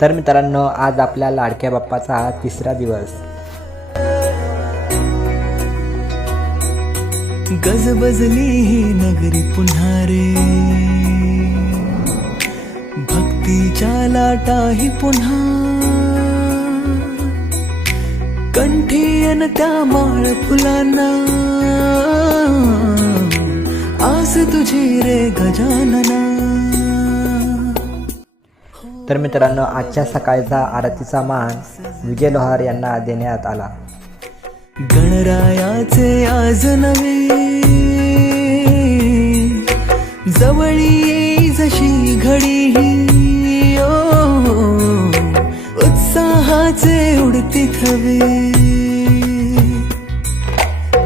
तर मित्रांनो आज आपल्या लाडक्या बाप्पाचा हा तिसरा दिवस. गजबजली ही नगरी पुन्हा रे. भक्तीच्या लाटाही पुन्हा. कंठीयन त्या माळ फुलांना. आस तुझी रे गजानना. तर मित्रांनो आजच्या सकाळचा आरतीचा मान विजय लोहार यांना देण्यात आला. गणरायाचे आज नवे. जवळी जशी घडी ओ, उत्साहाचे उडती थवे.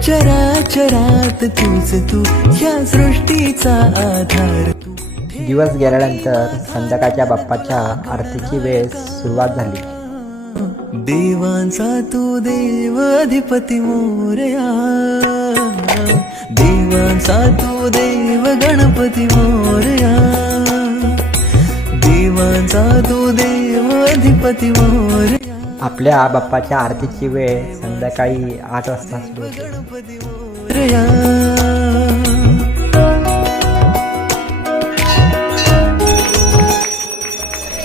चराचरात तूच तू या सृष्टीचा आधार तू. दिवस गेल्यानंतर संध्याकाळच्या बाप्पाच्या आरतीची वेळ सुरुवात झाली. देवांचा तू देव अधिपती मोरया. देवांचा तू देव गणपती मोरया. देवांचा तू देव अधिपती मोरया. आपल्या बाप्पाच्या आरतीची वेळ संध्याकाळी आठ वाजता सुरू होती.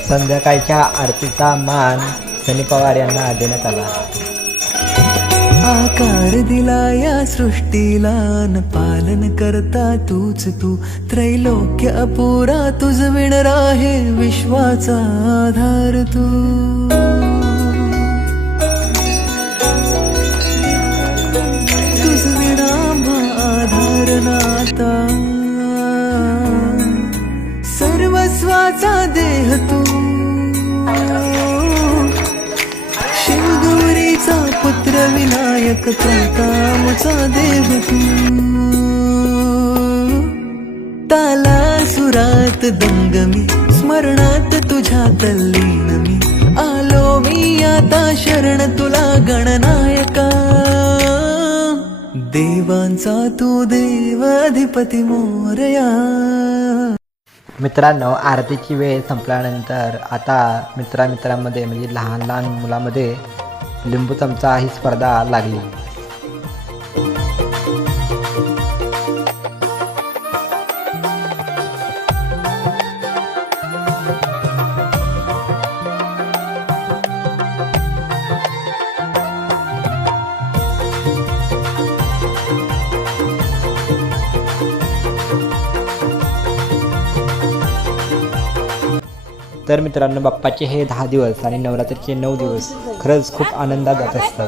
संध्याकाळच्या आरतीचा मान सनी पवार यांना देण्यात आला. आकार दिला या सृष्टीला न पालन करता तूच तू. त्रैलोक्य अपुरा तुझ विण आहे विश्वाचा आधार तू. तुझ विणामा आधार नाता. सर्वस्वाचा देह तू विनायक त्रैकामचा देव तू। ताला सुरात दंगमी स्मरणात तुझ्या तल्लीन मी आलो मी आता शरण तुला गणनायका। देवांचा तू देव अधिपती मोरया। मित्रांनो आरतीची वेळ संपल्यानंतर आता मित्रामित्रांमध्ये म्हणजे लहान लहान मुलामध्ये लिंबू चमचा ही स्पर्धा लागली. तर मित्रांनो बाप्पाचे हे दहा दिवस आणि नवरात्रीचे नऊ दिवस खरंच खूप आनंदात जात असतात.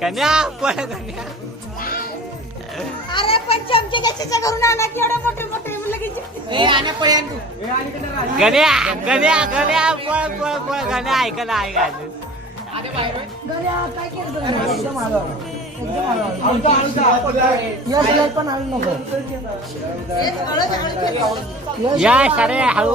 संपली जाते अरे पण चमचे कशाच्या घरून आणा केवढे मोठे मोठे लगेच. गण्या गण्या गण्या पळ पळ पळ गण्या ऐकायला ऐकायला या सारे हळू.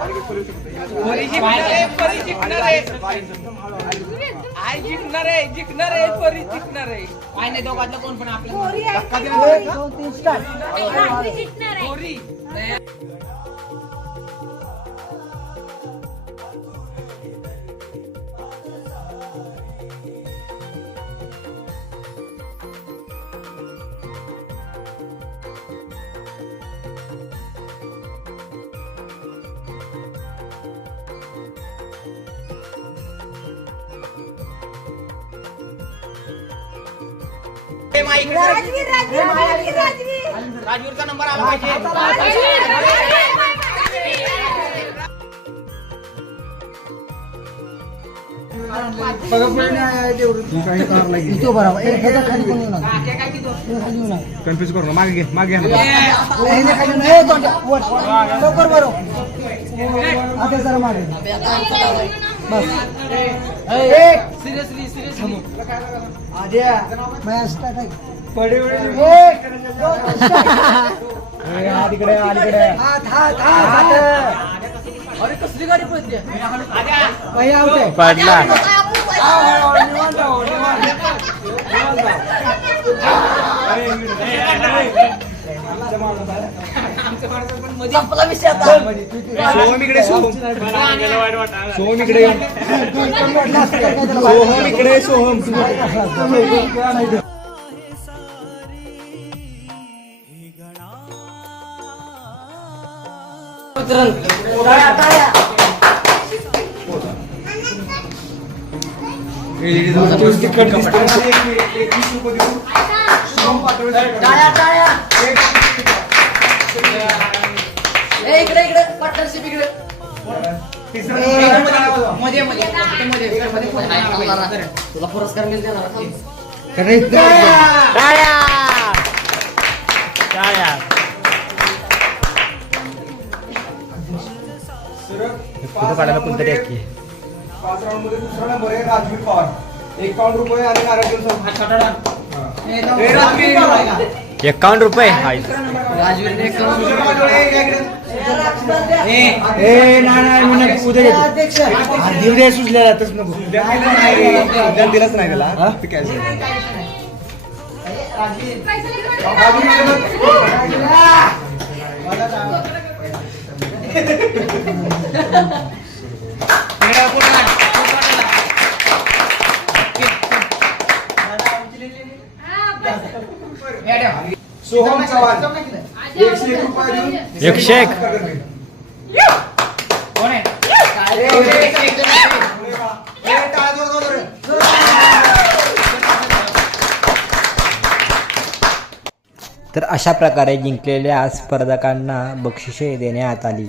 परी जिंकणार आहे परी जिंकणार. आहे आई जिंकणार आहे जिंकणार आहे परी जिंकणार. आहे काय नाही दोघांना कोण पण आपल्या पोरी. खाली येऊ नका. कन्फ्युज करू नका. मागे घे मागे. लवकर बरो. आता जरा मागे. Seriously seriously. आद्या स्टार्ट आहे. पडे start. अलीकडे अरे कसली गाडी पडते पहिला out आहे. पडला सोहम इकडे सोहम सोहम इकडे ये. कमी वाटलं असतं तर इकडे मध्ये मध्ये. मध्ये मध्ये टाळ्या! टाळ्या! फोटो काढायला कोणतरी आहे की? पाच राऊंडमध्ये दुसरा नंबर आहे राजवीर पवार एकावन्न रुपये. आणि नारायण एकावन्न रुपये. हाय ए नाही नाही मी नको उद्या अध्यक्ष अरे सुचलेला तस नको. दिलाच नाही त्याला. ते cancel. सोहम चव्हाण. एकशे एक रुपये देऊन एकशे एक. कोण आहे? तर अशा प्रकारे जिंकलेल्या स्पर्धकांना बक्षिसे देण्यात आली.